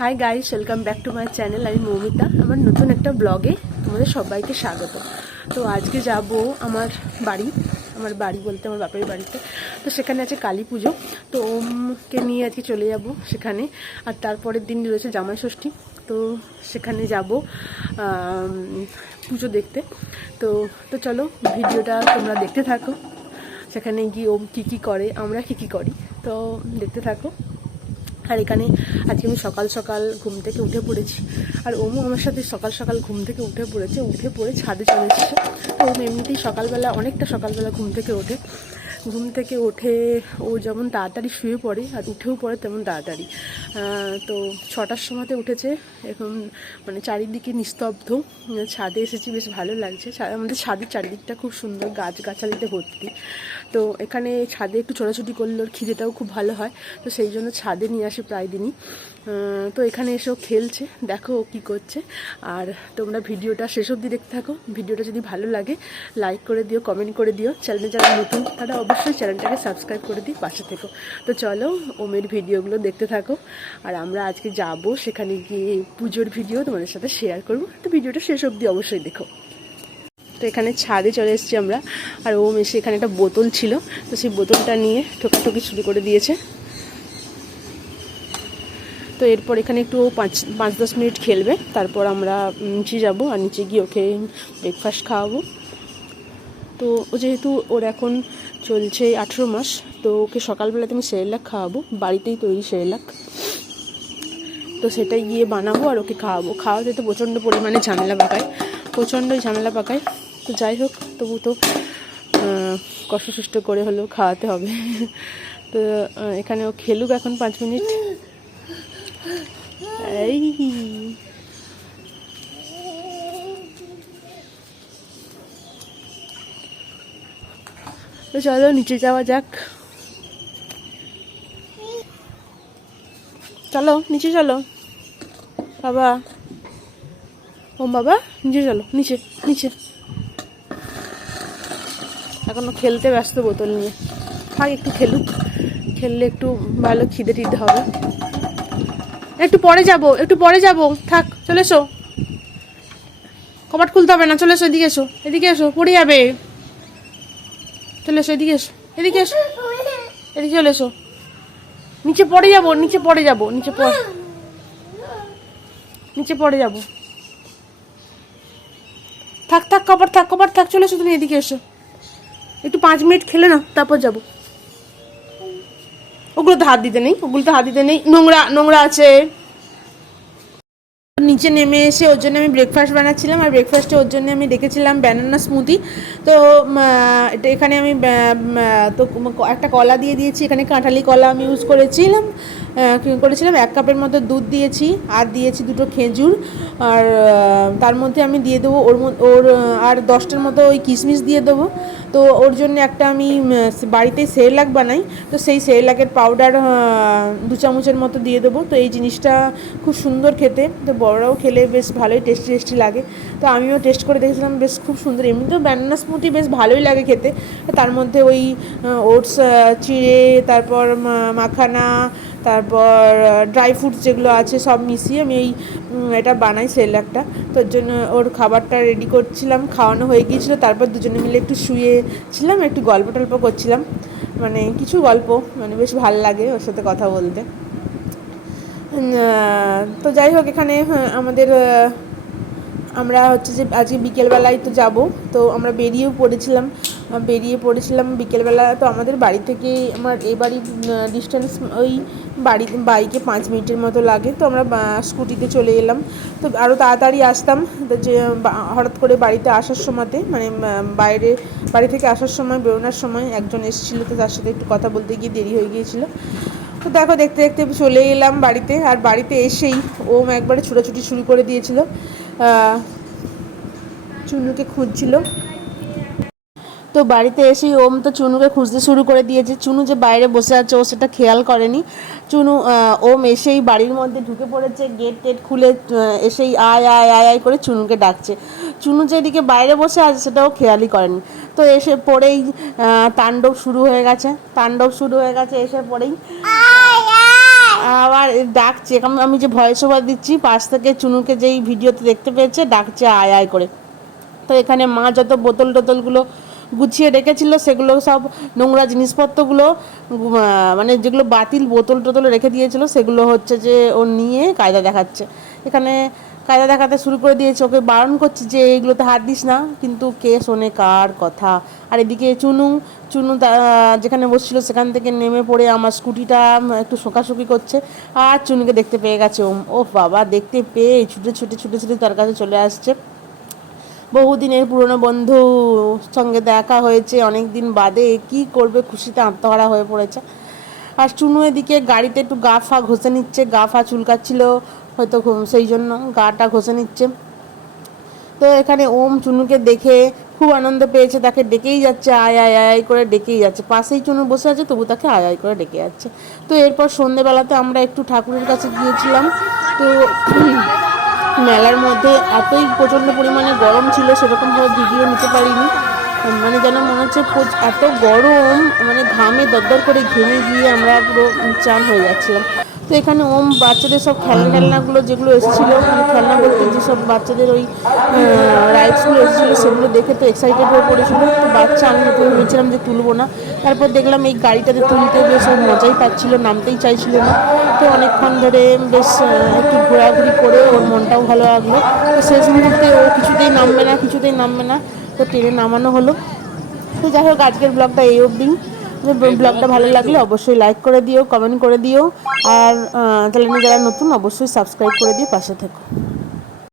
Hi guys, welcome back to my channel. আমি মৌমিতা। আমার নতুন একটা ব্লগে তোমাদের সবাইকে স্বাগত। তো আজকে যাব আমার বাড়ি বলতে আমার বাপের বাড়িতে। তো সেখানে আছে কালী পুজো। তো ওমকে নিয়ে আজকে চলে যাব সেখানে। আর তারপরের দিন রয়েছে জামাই ষষ্ঠী। তো সেখানে যাব পুজো দেখতে। তো তো চলো ভিডিওটা তোমরা দেখতে থাকো। সেখানে গিয়ে ওম কী করে, আমরা কী করি, তো দেখতে থাকো। আর এখানে আজকে আমি সকাল সকাল ঘুম থেকে উঠে পড়েছি, আর ওমও আমার সাথে সকাল সকাল ঘুম থেকে উঠে পড়ে ছাদে চলে এসেছে। তো ওম এমনিতেই অনেকটা সকালবেলা ঘুম থেকে ওঠে ও যেমন তাড়াতাড়ি শুয়ে পড়ে আর উঠেও পড়ে তেমন তাড়াতাড়ি। তো 6টার সময়তে উঠেছে। এখন মানে চারিদিকে নিস্তব্ধ। ছাদে এসেছি, বেশ ভালো লাগছে। আমাদের ছাদের চারিদিকটা খুব সুন্দর, গাছগাছালিতে ভর্তি। তো এখানে ছাদে একটু ছোটাছুটি করলে ওর খিদেটাও খুব ভালো হয়। তো সেই জন্য ছাদে নিয়ে আসে প্রায় দিনই। তো এখানে এসেও খেলছে, দেখো ও কী করছে। আর তোমরা ভিডিওটা শেষ অবধি দেখতে থাকো। ভিডিওটা যদি ভালো লাগে লাইক করে দিও, কমেন্ট করে দিও। চ্যানেলে যারা নতুন তারা অবশ্যই চ্যানেলটাকে সাবস্ক্রাইব করে দিই পাশে থেকো। তো চলো ওমের ভিডিওগুলো দেখতে থাকো। আর আমরা আজকে যাব সেখানে গিয়ে পুজোর ভিডিও তোমাদের সাথে শেয়ার করবো। তো ভিডিওটা শেষ অবধি অবশ্যই দেখো। তো এখানে ছাদে চলে এসেছি আমরা। আর ওম এসে এখানে একটা বোতল ছিল, তো সেই বোতলটা নিয়ে ঠোকাঠুকি শুরু করে দিয়েছে। তো এরপর এখানে একটু 5-10 মিনিট খেলবে, তারপর আমরা নিচে যাব। আর নিচে গিয়ে ওকে ব্রেকফাস্ট খাওয়াবো। তো ও যেহেতু ওর এখন চলছে 18 মাস, তো ওকে সকালবেলাতে আমি সেরেলাক খাওয়াবো, বাড়িতেই তৈরি সেরেলাক। তো সেটাই গিয়ে বানাবো আর ওকে খাওয়াতে তো প্রচণ্ড পরিমাণে প্রচণ্ডই ঝামেলা পাকায়। তো যাই হোক, তবু তো কষ্ট করে হলেও খাওয়াতে হবে। তো এখানে ও খেলুক এখন 5 মিনিট। এই তো চলো নিচে যাওয়া যাক। চলো নিচে চলো বাবা। ও বাবা, নিচে চলো, নিচে। এখনো খেলতে ব্যস্ত বোতল নিয়ে। থাক, একটু খেললে একটু ভালো খিদে টিদে হবে। একটু পরে যাবো, থাক, চলে এসো। কবাট খুলতে হবে না, চলে এসো, এদিকে এসো, পড়ে যাবে। চলে এসো, এদিকে চলে এসো। নিচে পড়ে যাবো। থাক, কবাট থাক, চলে এসো, তুমি এদিকে এসো। একটু 5 মিনিট খেলে না, তারপর যাবো। ওগুলোতে হাত দিতে নেই, নোংরা আছে। নিচে নেমে এসে ওর জন্য আমি ব্রেকফাস্ট বানাচ্ছিলাম। আর ব্রেকফাস্টে ওর জন্য আমি রেখেছিলাম ব্যানানা স্মুদি। তো এখানে আমি তো একটা কলা দিয়ে দিয়েছি। এখানে কাঁঠালি কলা আমি ইউজ করেছিলাম 1 কাপের মতো দুধ দিয়েছি, আর দিয়েছি 2টো খেজুর। আর তার মধ্যে আমি দিয়ে দেবো ওর আর 10টার মতো ওই কিশমিশ দিয়ে দেবো। তো ওর জন্য একটা আমি বাড়িতেই সেরেলাক বানাই, তো সেই সেরেলাকের পাউডার 2 চামচের মতো দিয়ে দেবো। তো এই জিনিসটা খুব সুন্দর খেতে, তো বড়রাও খেলে বেশ ভালোই টেস্টি লাগে। তো আমিও টেস্ট করে দেখেছিলাম, বেশ খুব সুন্দর। এমনিতেও ব্যানানা স্মুদি বেশ ভালোই লাগে খেতে। তার মধ্যে ওই ওটস চিড়ে, তারপর মাখানা, তারপর ড্রাই ফ্রুটস যেগুলো আছে সব মিশিয়ে আমি এটা বানাই সেরেলাকটা। তো ওর জন্য ওর খাবারটা রেডি করছিলাম, খাওয়ানো হয়ে গিয়েছিলো। তারপর দুজনে মিলে একটু শুয়েছিলাম, একটু গল্প করছিলাম। মানে কিছু গল্প, মানে বেশ ভালো লাগে ওর সাথে কথা বলতে। তো যাই হোক, এখানে আমরা হচ্ছে যে আজকে বিকেলবেলায় তো যাব। তো আমরা বেরিয়ে পড়েছিলাম বিকেলবেলা। তো আমাদের বাড়ি থেকে আমার এই বাড়ির ডিস্টেন্স ওই বাইকে 5 মিনিটের মতো লাগে। তো আমরা স্কুটিতে চলে এলাম। তো আরও তাড়াতাড়ি আসতাম, তো যে হঠাৎ করে বাড়িতে আসার সময়তে, মানে বাড়ি থেকে আসার সময়, বেরোনোর সময় একজন এসেছিলো, তো তার সাথে একটু কথা বলতে গিয়ে দেরি হয়ে গিয়েছিলো। তো দেখো, দেখতে চলে এলাম বাড়িতে। আর বাড়িতে এসেই ওম একবারে ছুটাছুটি শুরু করে দিয়েছিল, চুনুকে খুঁজছিল। তো বাড়িতে এসেই ওম তো চুনুকে খুঁজতে শুরু করে দিয়েছে। চুনু যে বাইরে বসে আছে ও সেটা খেয়াল করেনি। ওম এসেই বাড়ির মধ্যে ঢুকে পড়েছে, গেট খুলে এসেই আয় করে চুনুকে ডাকছে। চুনু যেদিকে বাইরে বসে আছে সেটাও খেয়ালই করেনি। তো এসে পড়েই তাণ্ডব শুরু হয়ে গেছে। এসে পড়েই আবার ডাকছে, আমি যে ভয়েস ওভার দিচ্ছি পাশ থেকে চুনুকে যেই ভিডিওতে দেখতে পেয়েছে ডাকছে আয় আয় করে। তো এখানে মা যত বোতল টোতলগুলো গুছিয়ে রেখেছিল সেগুলো সব নোংরা জিনিসপত্রগুলো মানে যেগুলো বাতিল বোতল টোতল রেখে দিয়েছিল সেগুলো হচ্ছে যে ও নিয়ে কায়দা দেখাচ্ছে। এখানে কায়দা দেখাতে শুরু করে দিয়েছে, ওকে বারণ করছে যে এইগুলোতে হাত দিস না, কিন্তু কে শোনে কার কথা। আর এদিকে চুনু যেখানে বসছিল সেখান থেকে নেমে পড়ে আমার স্কুটিটা একটু শোকাশুকি করছে। আর চুনুকে দেখতে পেয়ে গেছে ও বাবা, দেখতে পেয়ে ছুটে ছুটে ছুটে ছুটে তার কাছে চলে আসছে। বহুদিনের পুরনো বন্ধু সঙ্গে দেখা হয়েছে অনেক দিন বাদে, কি করবে খুশিতে আত্মহারা হয়ে পড়েছে। আর চুনু এদিকে গাড়িতে একটু গা ফা ঘষে নিচ্ছে, গা ফা চুলকাচ্ছিল হয়তো সেই জন্য গাটা ঘষে নিচ্ছে। তো এখানে ওম চুনুকে দেখে খুব আনন্দ পেয়েছে, তাকে ডেকেই যাচ্ছে আয় আয় আয় করে ডেকেই যাচ্ছে। পাশেই চুনু বসে আছে তবু তাকে আয় আয় করে ডেকে যাচ্ছে। তো এরপর সন্ধেবেলাতে আমরা একটু ঠাকুরের কাছে গিয়েছিলাম। তো মেলার মধ্যে এতই প্রচণ্ড পরিমাণে গরম ছিল, সেরকমভাবে ভিডিও নিতে পারিনি। মানে যেন মনে হচ্ছে এত গরম, মানে ঘামে দরদর করে ঘেমে গিয়ে আমরা পুরো চান হয়ে যাচ্ছিলাম। তো এখানে ওম বাচ্চাদের সব খেলনাগুলো যেগুলো এসেছিলো, মানে খেলনা বলতে যেসব বাচ্চাদের ওই রাইডসগুলো এসেছিলো সেগুলো দেখে তো এক্সাইটেড হয়ে পড়েছিল। তো বাচ্চা আমি ভেবেছিলাম যে তুলবো না, তারপর দেখলাম এই গাড়িটাতে তুলতে বেশ মজাই পাচ্ছিল, নামতেই চাইছিল না। তো অনেকক্ষণ ধরে বেশ একটু ঘোরাঘুরি করে ওর মনটাও ভালো লাগলো। তো শেষ মুহূর্তে ও কিছুতেই নামবে না, তো ট্রেনে নামানো হলো। তো যাই হোক, আজকের ব্লগটা এই অবধি। ব্লগটা ভালো লাগলে অবশ্যই লাইক করে দিও, কমেন্ট করে দিও, আর চ্যানেলে যারা নতুন অবশ্যই সাবস্ক্রাইব করে দিয়ে পাশে থেকো।